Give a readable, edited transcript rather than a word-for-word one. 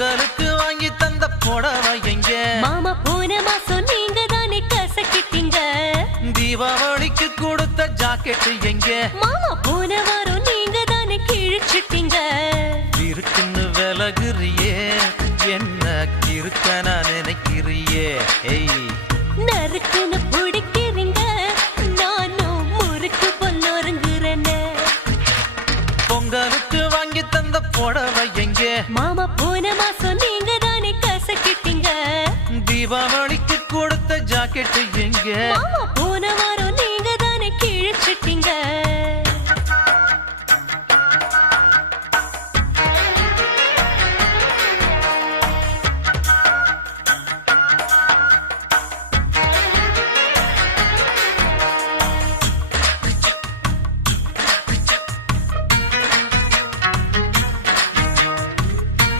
பொங்கலுக்கு வாங்கி தந்த புடவை எங்க மாமா போன மாசம் நீங்க தானே கசக்கிட்டீங்க தீபாவளிக்கு கொடுத்த ஜாக்கெட் எங்க மாமா போன வாரம் நீங்க தானே கிழிச்சிட்டீங்க இருக்குன்னு விலகுறியே என்ன கிறுக்க நான் நினைக்கிறியே ஏய் நறுக்குன்னு பிடிக்கிறீங்க நானும் முறுக்கு பொல்லொருங்குறேன்னு பொங்கலுக்கு வாங்கி தந்த புடவை எங்க மாமா போன மாசம் நீங்க தானே கசக்கிட்டீங்க தீபாவளிக்கு கொடுத்த ஜாக்கெட் எங்க மாமா போன வாரம்